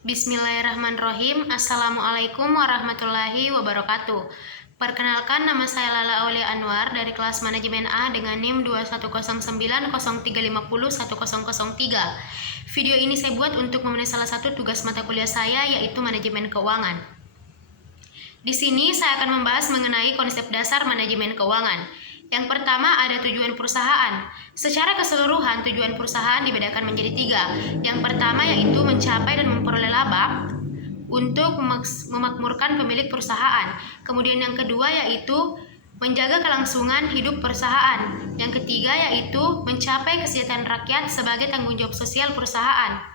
Bismillahirrahmanirrahim. Assalamualaikum warahmatullahi wabarakatuh. Perkenalkan, nama saya Lala Aulia Anwar dari kelas manajemen A dengan NIM 210903501003. Video ini saya buat untuk memenuhi salah satu tugas mata kuliah saya, yaitu manajemen keuangan. Di sini saya akan membahas mengenai konsep dasar manajemen keuangan. Yang pertama ada tujuan perusahaan. Secara keseluruhan tujuan perusahaan dibedakan menjadi 3. Yang pertama yaitu mencapai dan memperoleh laba untuk memakmurkan pemilik perusahaan. Kemudian yang kedua yaitu menjaga kelangsungan hidup perusahaan. Yang ketiga yaitu mencapai kesejahteraan rakyat sebagai tanggung jawab sosial perusahaan.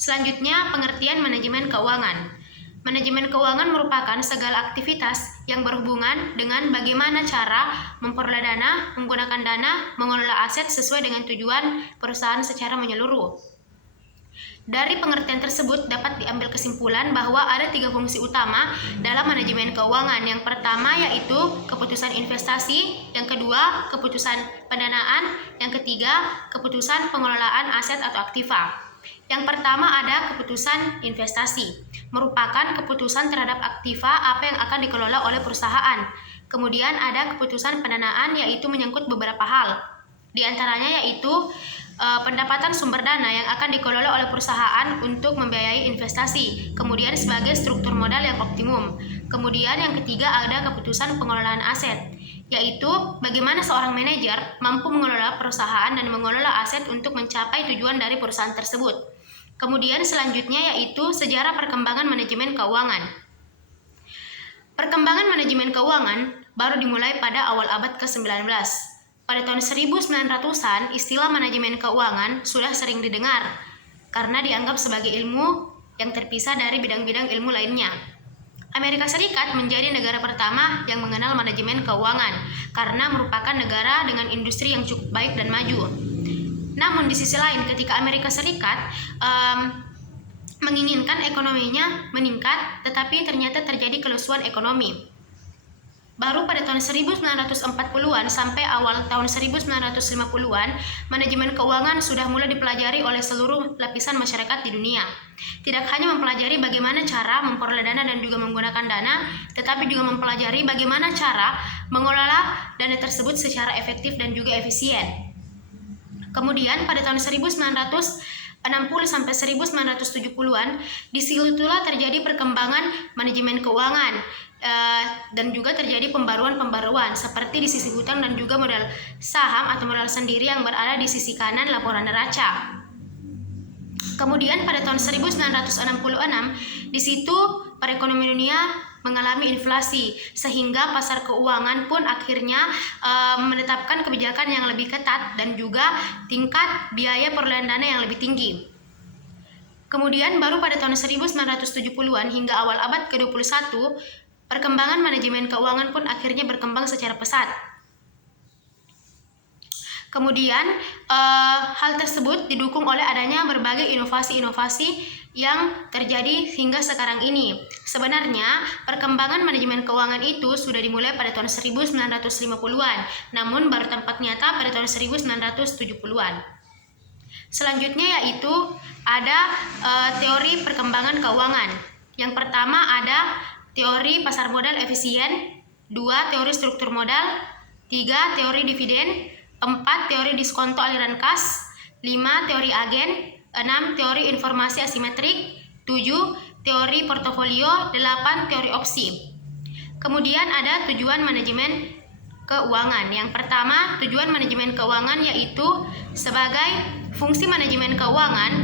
Selanjutnya pengertian manajemen keuangan. Manajemen keuangan merupakan segala aktivitas yang berhubungan dengan bagaimana cara memperoleh dana, menggunakan dana, mengelola aset sesuai dengan tujuan perusahaan secara menyeluruh. Dari pengertian tersebut dapat diambil kesimpulan bahwa ada 3 fungsi utama dalam manajemen keuangan. Yang pertama yaitu keputusan investasi, yang kedua keputusan pendanaan, yang ketiga keputusan pengelolaan aset atau aktiva. Yang pertama ada keputusan investasi, merupakan keputusan terhadap aktiva apa yang akan dikelola oleh perusahaan. Kemudian ada keputusan pendanaan yaitu menyangkut beberapa hal. Di antaranya yaitu pendapatan sumber dana yang akan dikelola oleh perusahaan untuk membiayai investasi. Kemudian sebagai struktur modal yang optimum. Kemudian yang ketiga ada keputusan pengelolaan aset, yaitu bagaimana seorang manajer mampu mengelola perusahaan dan mengelola aset untuk mencapai tujuan dari perusahaan tersebut. Kemudian selanjutnya yaitu sejarah perkembangan manajemen keuangan. Perkembangan manajemen keuangan baru dimulai pada awal abad ke-19. Pada tahun 1900-an, istilah manajemen keuangan sudah sering didengar karena dianggap sebagai ilmu yang terpisah dari bidang-bidang ilmu lainnya. Amerika Serikat menjadi negara pertama yang mengenal manajemen keuangan karena merupakan negara dengan industri yang cukup baik dan maju. Namun di sisi lain ketika Amerika Serikat menginginkan ekonominya meningkat, tetapi ternyata terjadi kelesuan ekonomi. Baru pada tahun 1940-an sampai awal tahun 1950-an, manajemen keuangan sudah mulai dipelajari oleh seluruh lapisan masyarakat di dunia. Tidak hanya mempelajari bagaimana cara memperoleh dana dan juga menggunakan dana, tetapi juga mempelajari bagaimana cara mengelola dana tersebut secara efektif dan juga efisien. Kemudian pada tahun 1960 sampai 1970-an, disitulah terjadi perkembangan manajemen keuangan dan juga terjadi pembaruan-pembaruan seperti di sisi hutang dan juga modal saham atau modal sendiri yang berada di sisi kanan laporan neraca. Kemudian pada tahun 1966 di situ perekonomian dunia mengalami inflasi sehingga pasar keuangan pun akhirnya menetapkan kebijakan yang lebih ketat dan juga tingkat biaya perolehan dana yang lebih tinggi. Kemudian baru pada tahun 1970-an hingga awal abad ke-21 perkembangan manajemen keuangan pun akhirnya berkembang secara pesat. Kemudian hal tersebut didukung oleh adanya berbagai inovasi-inovasi yang terjadi hingga sekarang ini. Sebenarnya perkembangan manajemen keuangan itu sudah dimulai pada tahun 1950-an, namun baru tampak nyata pada tahun 1970-an. Selanjutnya yaitu ada teori perkembangan keuangan. Yang pertama ada teori pasar modal efisien, 2 teori struktur modal, 3 teori dividen, 4 teori diskonto aliran kas, 5 teori agen, 6 teori informasi asimetrik, 7 teori portofolio, 8 teori opsi. Kemudian ada tujuan manajemen keuangan. Yang pertama, tujuan manajemen keuangan yaitu sebagai fungsi manajemen keuangan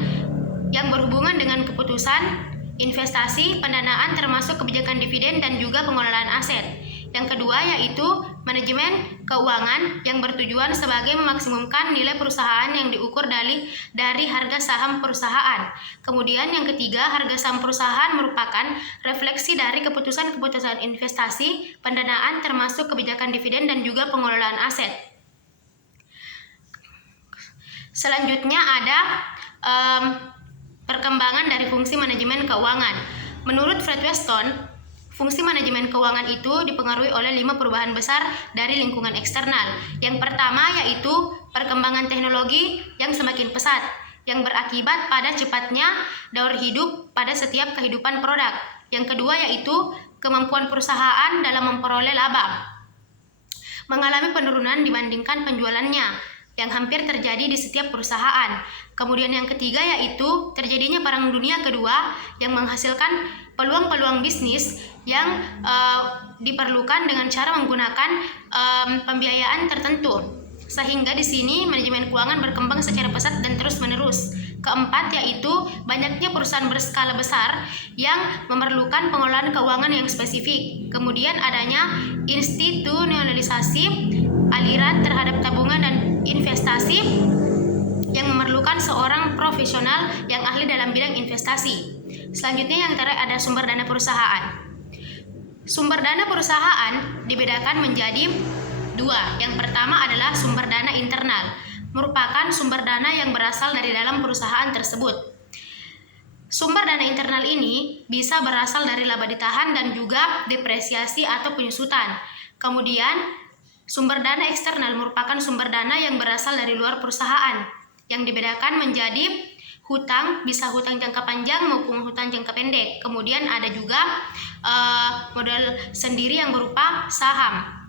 yang berhubungan dengan keputusan investasi, pendanaan termasuk kebijakan dividen dan juga pengelolaan aset. Yang kedua yaitu manajemen keuangan yang bertujuan sebagai memaksimumkan nilai perusahaan yang diukur dari harga saham perusahaan. Kemudian yang ketiga, harga saham perusahaan merupakan refleksi dari keputusan-keputusan investasi, pendanaan termasuk kebijakan dividen dan juga pengelolaan aset. Selanjutnya ada perkembangan dari fungsi manajemen keuangan. Menurut Fred Weston, fungsi manajemen keuangan itu dipengaruhi oleh 5 perubahan besar dari lingkungan eksternal. Yang pertama yaitu perkembangan teknologi yang semakin pesat. yang berakibat pada cepatnya daur hidup pada setiap kehidupan produk. Yang kedua yaitu kemampuan perusahaan dalam memperoleh laba, mengalami penurunan dibandingkan penjualannya yang hampir terjadi di setiap perusahaan. Kemudian yang ketiga yaitu terjadinya Perang Dunia Kedua yang menghasilkan peluang-peluang bisnis yang diperlukan dengan cara menggunakan pembiayaan tertentu. Sehingga di sini manajemen keuangan berkembang secara pesat dan terus-menerus. Keempat yaitu banyaknya perusahaan berskala besar yang memerlukan pengelolaan keuangan yang spesifik. Kemudian adanya institusionalisasi aliran terhadap tabungan dan investasi yang memerlukan seorang profesional yang ahli dalam bidang investasi. Selanjutnya yang terakhir ada sumber dana perusahaan. Sumber dana perusahaan dibedakan menjadi dua. Yang pertama adalah sumber dana internal, merupakan sumber dana yang berasal dari dalam perusahaan tersebut. Sumber dana internal ini bisa berasal dari laba ditahan dan juga depresiasi atau penyusutan. Kemudian sumber dana eksternal merupakan sumber dana yang berasal dari luar perusahaan, yang dibedakan menjadi hutang, bisa hutang jangka panjang maupun hutang jangka pendek. Kemudian ada juga modal sendiri yang berupa saham.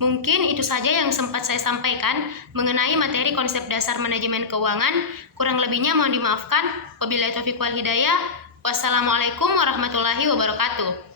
Mungkin itu saja yang sempat saya sampaikan mengenai materi konsep dasar manajemen keuangan. Kurang lebihnya mohon dimaafkan. Wabillahi taufiq wal hidayah. Wassalamualaikum warahmatullahi wabarakatuh.